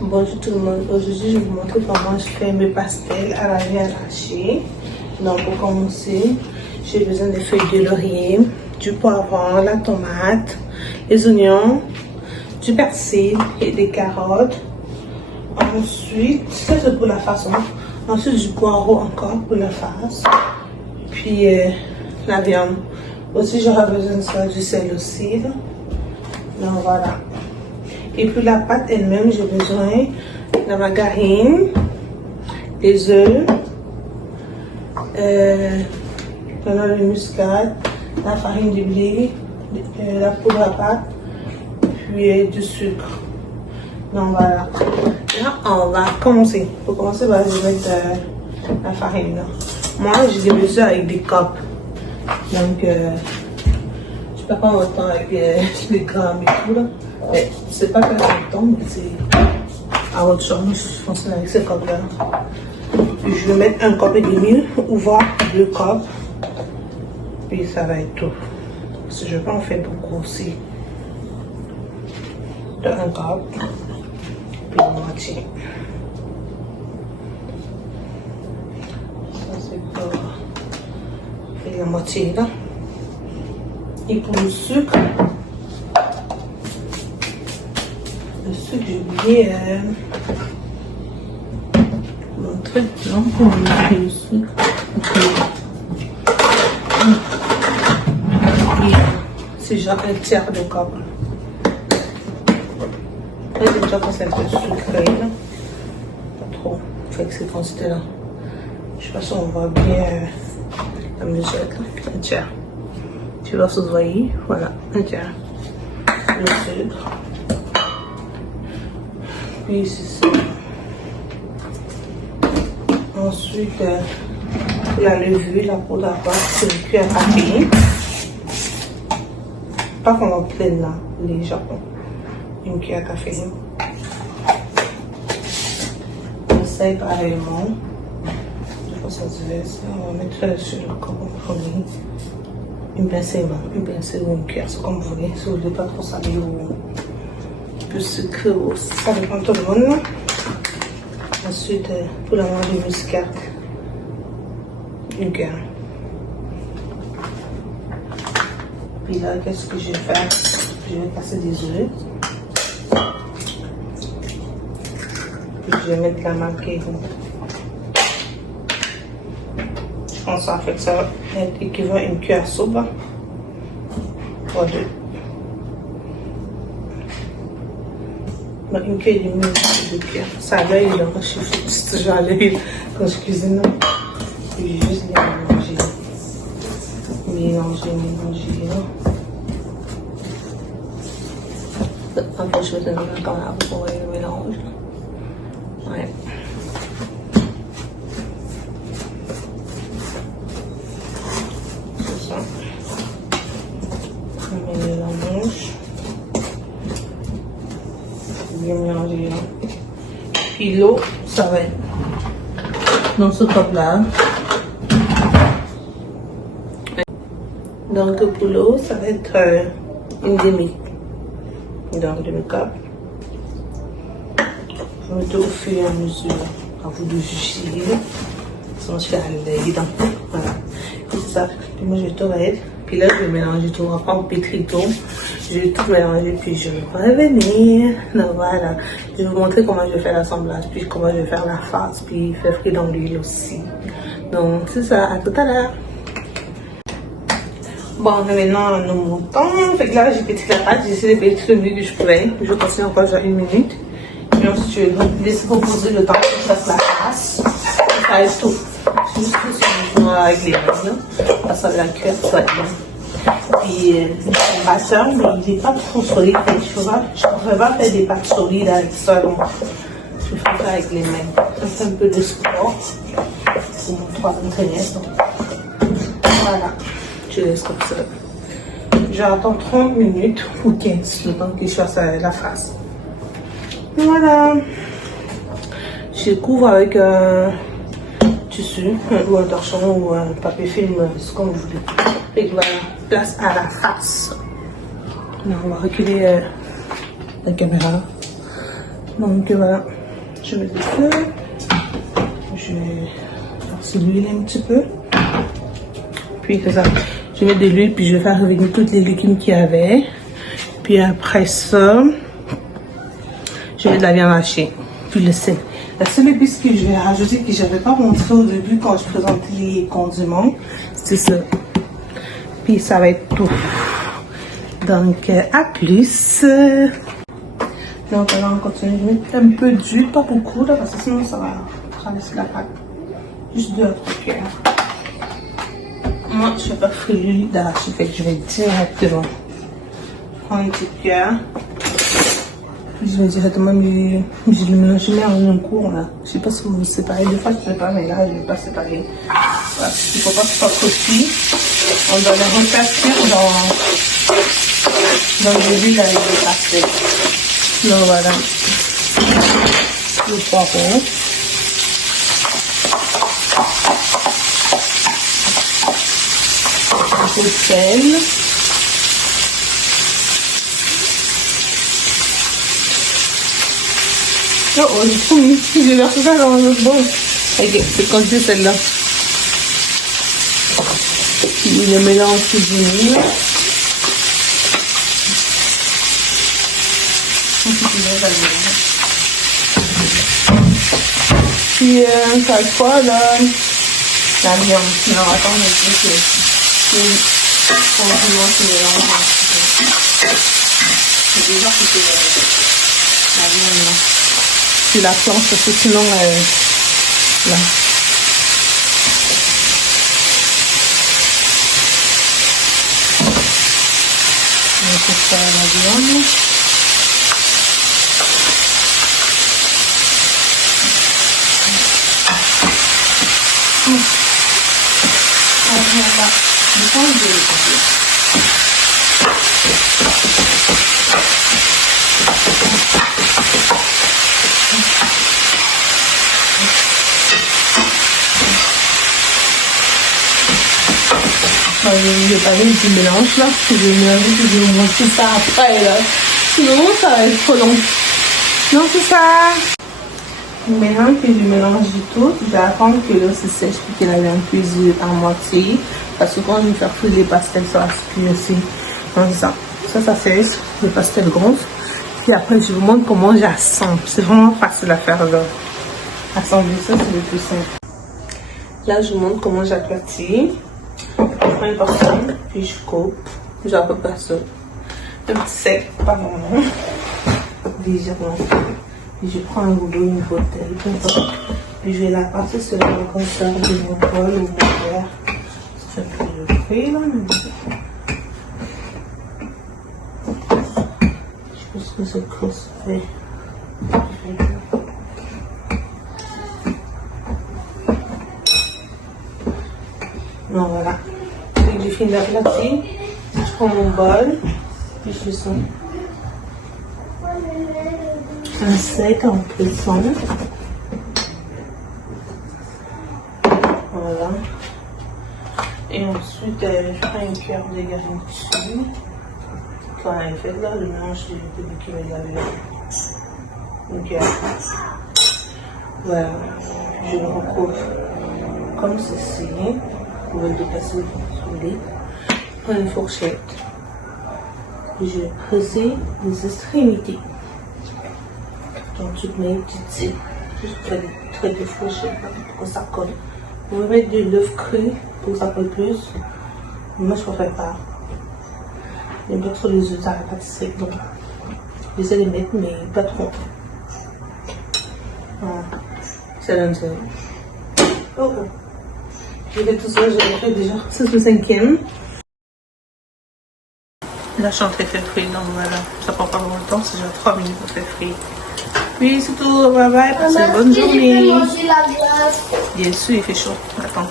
Bonjour tout le monde, aujourd'hui je vais vous montrer comment je fais mes pastels à la viande hachée. Donc pour commencer, j'ai besoin des feuilles de laurier, du poivron, la tomate, les oignons, du persil et des carottes. Ensuite, ça c'est pour la face, hein. Ensuite du poireau encore pour la face. Puis la viande. Aussi j'aurai besoin de ça, du sel aussi. Donc voilà. Et pour la pâte elle-même, j'ai besoin de la margarine, des œufs, de la muscade, la farine de blé, la poudre à pâte, puis du sucre. Donc voilà. Là, on va commencer. Pour commencer, je vais mettre la farine. Là. Moi, j'ai besoin avec des copes. Donc, je ne peux pas autant avec les grammes et tout. Là. C'est pas que ça tombe, mais c'est à votre choix. Je fonctionne avec ces copes-là. Je vais mettre un cop et demi, ou voire 2 copes. Puis ça va être tout. Parce que je peux en faire beaucoup aussi. De 1 cop. Puis la moitié. Ça c'est pour la moitié là. Et pour le sucre, j'ai oublié montrer non pour le sucre. C'est genre un tiers de cop. J'ai déjà pensé un peu de sucré là. Pas trop. Avec ces quantités là. Je sais pas si on voit bien la mesure là. Un tiers. Tu vois ce que vous voyez? Voilà, un tiers. Le sucre. Puis c'est ça. Ensuite, la levure, la poudre à pâte, c'est une cuillère à café. Pas qu'on en pleine là, les Japon. Une cuillère à café. Le sel pareillement. Je pense que ça se laisse. On va mettre sur le corps en premier. Une pincée ou une cuillère, c'est comme vous voulez. Si vous ne voulez pas trop salé ou plus sucré, ça dépend de tout le monde. Ensuite, pour la manger muscade, une cuillère. Puis là, qu'est-ce que je vais faire? Je vais casser des œufs. Puis je vais mettre la margarine. Je pense en fait que ça va être équivalent à une cuillère à soupe. Ou 2. Une cuillère et demie de cuillère. Ça à l'œil, là, quand je suis toujours à l'œil quand je cuisine. Puis juste mélanger. Après, je vais donner la caméra pour le mélange. Ouais. C'est ça. On met le mélange. Bien mélanger là. Puis l'eau, ça va être dans ce cup là. Donc pour l'eau, ça va être une demi. Donc demi-cup. Je vais mettre au fur et à mesure. À vous de juger. Sinon je fais à l'aide. Voilà. Puis c'est ça. Puis moi je vais tout mettre. Puis là je vais mélanger tout. On va prendre pétri tout. Je vais tout mélanger puis je vais revenir. Donc voilà. Je vais vous montrer comment je vais faire l'assemblage. Puis comment je vais faire la face. Puis faire frire dans l'huile aussi. Donc c'est ça. À tout à l'heure. Bon, maintenant nous montons. Fait que là j'ai pétri la pâte. J'ai essayé de pétrir le mieux que je pouvais. Je vais continuer encore genre 1 minute. Et ensuite je vais laisser reposer le temps que je fasse la face. Ça est tout. Je juste que sur avec les mains. Ça va la cuire, ça va être bien. Puis le batteur, mais il n'est pas trop solide. Je ne peux pas faire des pâtes solides avec ça. Donc je fais ça avec les mains. Je fais un peu de sport. C'est mon 3e trimestre. Voilà. Je laisse comme ça. J'attends 30 minutes ou 15 le temps que je fasse la face. Voilà. Je couvre avec un tissu ou un torchon ou un papier film, ce qu'on vous voulez. Et voilà, place à la face. Là, on va reculer la caméra. Donc voilà, je mets du feu. Je vais forcer l'huile un petit peu. Puis c'est ça. Je vais mettre de l'huile, puis je vais faire revenir toutes les légumes qu'il y avait. Puis après ça, je mets de la viande hachée. Puis le sel. La seule épice que je vais rajouter, que je n'avais pas montré au début quand je présentais les condiments, c'est ça. Puis ça va être tout. Donc à plus. Donc là on continue. Je vais mettre un peu d'huile, pas beaucoup là, parce que sinon ça va traverser la pâte. Juste 2 à 3 cuillères. Moi, je ne vais pas frire l'huile d'arachide, fait que je vais directement prendre une petite cuillère. Puis je vais directement me mélanger en un cours là. Je ne sais pas si vous vous séparez. Des fois, je ne sais pas, mais là, je ne vais pas séparer. Voilà. Il ne faut pas que ce soit trop cuit. On doit les refaire cuire dans l'huile avec le pastel. Donc voilà. Le poireau. Un peu de sel. Oh, j'ai trop mis. J'ai versé ça dans un autre bol. Ok, c'est quand c'est celle-là. Le mélange cuisine. Puis, ça le quoi là? La viande. Non, attends, on va dire que c'est compliment ce mélange. C'est déjà que c'est la viande là. Puis la planche, parce que sinon, là. On va faire ça à la viande. Je vais parler du mélange là, je vais mélanger, je vais montrer ça après là. Sinon ça va être trop long. Non, c'est ça. Maintenant que je mélange du tout, je vais attendre que l'eau se sèche et que la viande cuise à moitié. Parce que quand je vais faire cuire les pastels, ça va se cuire aussi. Donc c'est ça. Ça sèche, les pastels gonflent. Puis après, je vous montre comment j'assemble. C'est vraiment facile à faire là. Assembler ça, c'est le plus simple. Là, je vous montre comment j'aplatis. Je prends une portion, puis je coupe. Genre à peu près ça. Un petit sec, pas vraiment. Légèrement. Puis je prends un rouleau, une bouteille, peu importe. Puis je vais la passer sur le compteur de mon bol ou mon verre. C'est un peu de fruit là, mais je pense que c'est crispé. Non, voilà. Puis j'ai fini d'aplatir. Je prends mon bol, puis je le sens. Un sec en cuisson. Voilà. Et ensuite, je prends une cuillère de garniture. Quand elle est faite là, le mélange de qui va y aller. Une cuillère. Voilà. Je le recouvre comme ceci. Vous pouvez le dépasser sur le lit. Je prends une fourchette. Je vais presser les extrémités. Donc, toutes mes petites cils, juste très de fourchette pour que ça colle. Vous pouvez mettre de l'œuf cru pour que ça colle plus. Moi, je ne préfère pas. J'aime pas trop les œufs à la pâtisserie, donc j'essaie de les mettre, mais pas trop. Voilà. Ça donne ça. Oh, oh. J'ai fait tout ça, j'ai fait déjà. C'est le 5e. Là, je suis en train de faire frire, donc voilà. Ça prend pas longtemps, c'est déjà 3 minutes pour faire frire. Oui, c'est tout. Bye bye. Passez une bonne journée. Bien sûr, il fait chaud. Attends.